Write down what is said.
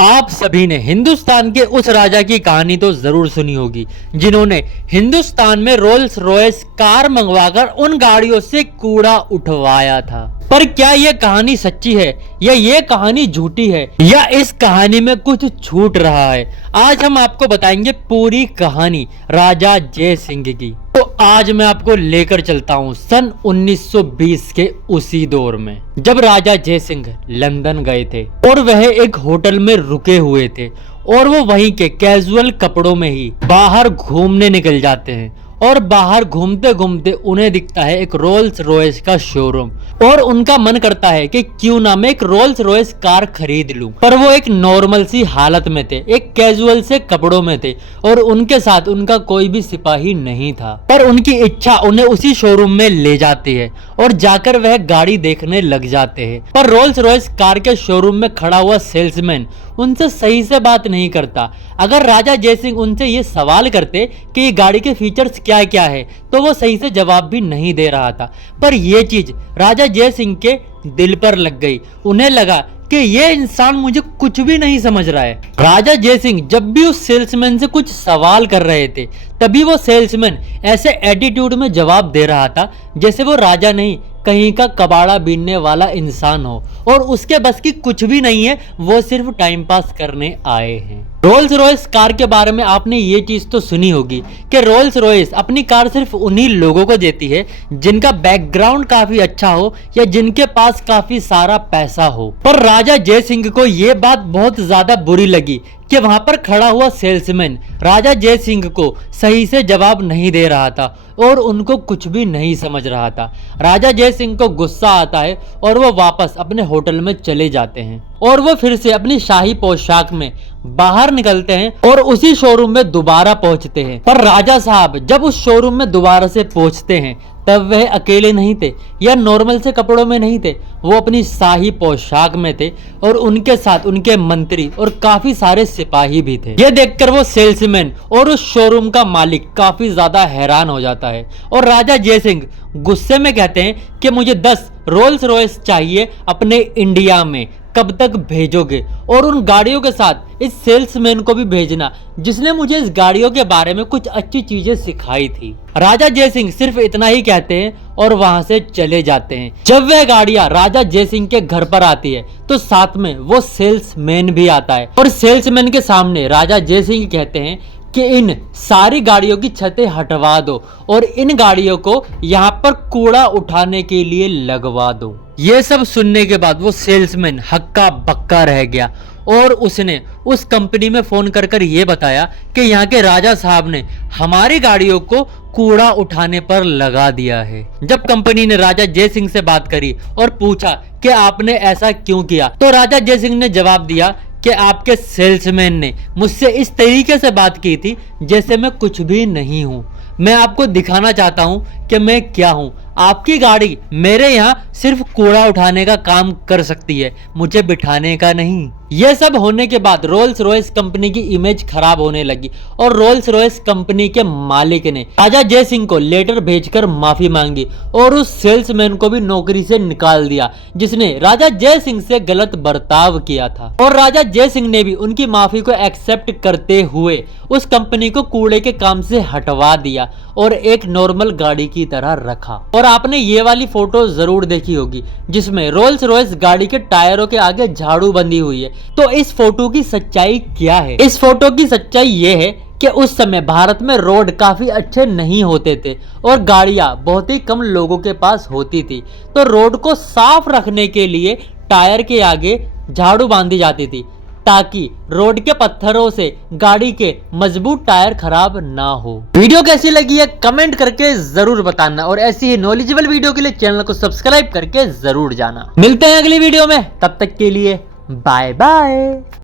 आप सभी ने हिंदुस्तान के उस राजा की कहानी तो जरूर सुनी होगी जिन्होंने हिंदुस्तान में रोल्स रॉयस कार मंगवाकर उन गाड़ियों से कूड़ा उठवाया था। पर क्या यह कहानी सच्ची है या ये कहानी झूठी है या इस कहानी में कुछ छूट रहा है? आज हम आपको बताएंगे पूरी कहानी राजा जय सिंह की। तो आज मैं आपको लेकर चलता हूँ सन 1920 के उसी दौर में, जब राजा जय सिंह लंदन गए थे और वह एक होटल में रुके हुए थे और वो वहीं के कैजुअल कपड़ों में ही बाहर घूमने निकल जाते हैं। और बाहर घूमते घूमते उन्हें दिखता है एक रोल्स रॉयस का शोरूम और उनका मन करता है कि क्यों ना मैं एक रोल्स रॉयस कार खरीद लूं। पर वो एक नॉर्मल सी हालत में थे, एक कैजुअल से कपड़ों में थे और उनके साथ उनका कोई भी सिपाही नहीं था। पर उनकी इच्छा उन्हें उसी शोरूम में ले जाती है और जाकर वह गाड़ी देखने लग जाते हैं। पर रोल्स रॉयस कार के शोरूम में खड़ा हुआ सेल्समैन उनसे सही से बात नहीं करता। अगर राजा जय सिंह उनसे ये सवाल करते कि ये गाड़ी के फीचर्स क्या क्या है तो वो सही से जवाब भी नहीं दे रहा था। पर यह चीज राजा जय सिंह के दिल पर लग गई। उन्हें लगा कि ये इंसान मुझे कुछ भी नहीं समझ रहा है। राजा जय सिंह जब भी उस सेल्समैन से कुछ सवाल कर रहे थे तभी वो सेल्समैन ऐसे एटीट्यूड में जवाब दे रहा था जैसे वो राजा नहीं कहीं का कबाड़ा बीनने वाला इंसान हो और उसके बस की कुछ भी नहीं है, वो सिर्फ टाइम पास करने आए हैं। रोल्स रॉयस कार के बारे में आपने ये चीज तो सुनी होगी कि रोल्स रॉयस अपनी कार सिर्फ उन्हीं लोगों को देती है जिनका बैकग्राउंड काफी अच्छा हो या जिनके पास काफी सारा पैसा हो। पर राजा जय सिंह को ये बात बहुत ज्यादा बुरी लगी कि वहां पर खड़ा हुआ सेल्समैन राजा जय सिंह को सही से जवाब नहीं दे रहा था और उनको कुछ भी नहीं समझ रहा था। राजा जय सिंह को गुस्सा आता है और वो वापस अपने होटल में चले जाते हैं और वो फिर से अपनी शाही पोशाक में बाहर निकलते हैं और उसी शोरूम में दोबारा पहुंचते हैं। पर राजा साहब जब उस शोरूम में दोबारा से पहुंचते हैं तब वह अकेले नहीं थे या नॉर्मल से कपड़ों में नहीं थे, वो अपनी शाही पोशाक में थे और उनके साथ उनके मंत्री और काफी सारे सिपाही भी थे। ये देखकर वो सेल्समैन और उस शोरूम का मालिक काफी ज्यादा हैरान हो जाता है और राजा जय सिंह गुस्से में कहते हैं कि मुझे 10 रोल्स रॉयस चाहिए अपने इंडिया में, कब तक भेजोगे? और उन गाड़ियों के साथ इस सेल्समैन को भी भेजना जिसने मुझे इस गाड़ियों के बारे में कुछ अच्छी चीजें सिखाई थी। राजा जय सिंह सिर्फ इतना ही कहते हैं और वहां से चले जाते हैं। जब वह गाड़ियां राजा जय सिंह के घर पर आती है तो साथ में वो सेल्समैन भी आता है और सेल्समैन के सामने राजा जय सिंह कहते हैं कि इन सारी गाड़ियों की छतें हटवा दो और इन गाड़ियों को यहाँ पर कूड़ा उठाने के लिए लगवा दो। ये सब सुनने के बाद वो सेल्समैन हक्का बक्का रह गया और उसने उस कंपनी में फोन कर कर ये बताया कि यहाँ के राजा साहब ने हमारी गाड़ियों को कूड़ा उठाने पर लगा दिया है। जब कंपनी ने राजा जय सिंह से बात करी और पूछा कि आपने ऐसा क्यों किया तो राजा जय सिंह ने जवाब दिया कि आपके सेल्समैन ने मुझसे इस तरीके से बात की थी जैसे मैं कुछ भी नहीं हूं। मैं आपको दिखाना चाहता हूं कि मैं क्या हूं। आपकी गाड़ी मेरे यहाँ सिर्फ कूड़ा उठाने का काम कर सकती है, मुझे बिठाने का नहीं। यह सब होने के बाद रोल्स रॉयस कंपनी की इमेज खराब होने लगी और रोल्स रॉयस कंपनी के मालिक ने राजा जय सिंह को लेटर भेजकर माफी मांगी और उस सेल्समैन को भी नौकरी से निकाल दिया जिसने राजा जय सिंह से गलत बर्ताव किया था। और राजा जय सिंह ने भी उनकी माफी को एक्सेप्ट करते हुए उस कंपनी को कूड़े के काम से हटवा दिया और एक नॉर्मल गाड़ी की तरह रखा। और आपने ये वाली फोटो जरूर देखी होगी जिसमें रोल्स रॉयस गाड़ी के टायरों के आगे झाड़ू बंधी हुई है। तो इस फोटो की सच्चाई क्या है? इस फोटो की सच्चाई ये है कि उस समय भारत में रोड काफी अच्छे नहीं होते थे और गाड़ियां बहुत ही कम लोगों के पास होती थी। तो रोड को साफ रखने के लिए टायर के आगे झाड़ू बांधी जाती थी ताकि रोड के पत्थरों से गाड़ी के मजबूत टायर खराब ना हो। वीडियो कैसी लगी है कमेंट करके जरूर बताना और ऐसी ही नॉलेजेबल वीडियो के लिए चैनल को सब्सक्राइब करके जरूर जाना। मिलते हैं अगली वीडियो में, तब तक के लिए बाय बाय।